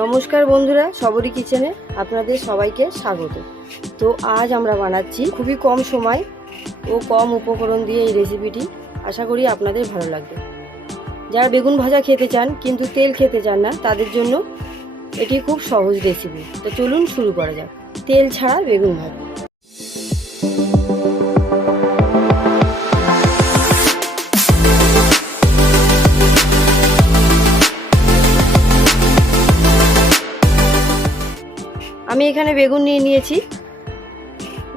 নমস্কার বন্ধুরা, সবরি কিচেনে আপনাদের সবাইকে স্বাগত। তো আজ আমরা বানাচ্ছি খুবই কম সময় ও কম উপকরণ দিয়ে এই রেসিপিটি আশা করি আপনাদের ভালো লাগবে। যারা বেগুন ভাজা খেতে চান কিন্তু তেল খেতে চান না, তাদের জন্য এটি খুব সহজ রেসিপি তো চলুন শুরু করা যাক। তেল ছাড়া বেগুন ভাজা। আমি এখানে বেগুন নিয়ে নিয়েছি।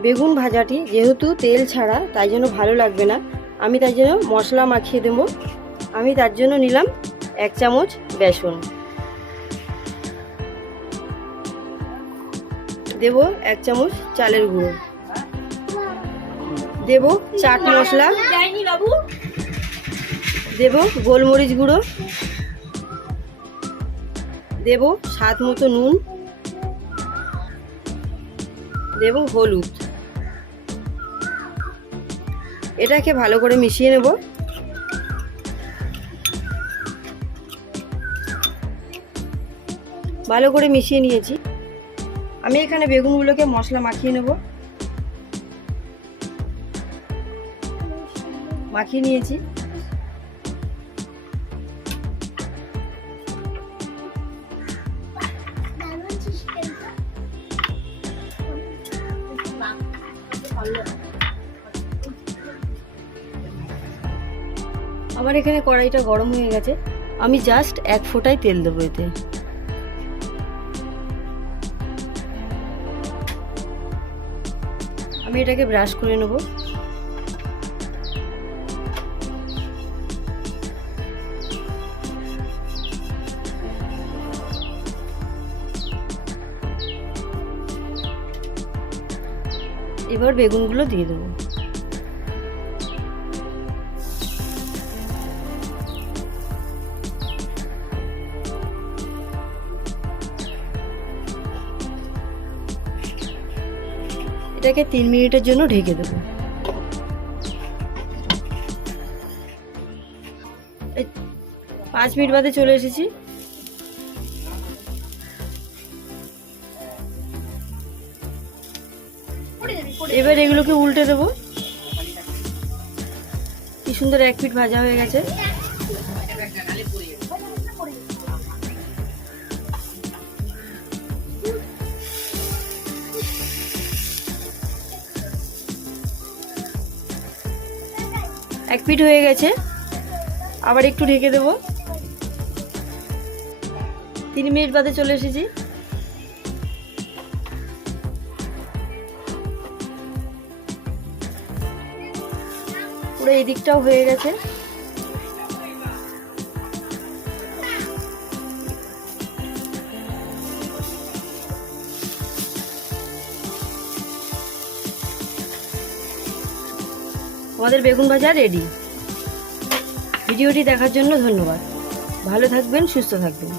বেগুন ভাজাটি যেহেতু তেল ছাড়া, তাই জন্য ভালো লাগবে না। আমি তাই জন্য মশলা মাখিয়ে দেবো। আমি তার জন্য নিলাম এক চামচ বেসন। দেব এক চামচ চালের গুঁড়ো। দেব চাট মশলা। দেব গোলমরিচ গুঁড়ো। দেব স্বাদ মতো নুন। দেব হলুদ। এটাকে ভালো করে মিশিয়ে নেব। ভালো করে মিশিয়ে নিয়েছি। আমি এখানে বেগুনগুলোকে মশলা মাখিয়ে নেব। মাখিয়ে নিয়েছি। আমার এখানে কড়াইটা গরম হয়ে গেছে। আমি জাস্ট এক ফোঁটাই তেল দেবো এতে। আমি এটাকে ব্রাশ করে নেব। এবার বেগুনগুলো দিয়ে দেবো। এটাকে তিন মিনিটের জন্য ঢেকে দেবো। পাঁচ মিনিট বাদে চলে এসেছি। এবার এগুলোকে উল্টে দেবো। কি সুন্দর এক পিঠ ভাজা হয়ে গেছে। এক পিঠ হয়ে গেছে। আবার একটু ঢেকে দেবো। তিন মিনিট বাদে চলে এসেছি। পুরো এই দিকটাও হয়ে গেছে। আমাদের বেগুন ভাজা রেডি ভিডিওটি দেখার জন্য ধন্যবাদ। ভালো থাকবেন, সুস্থ থাকবেন।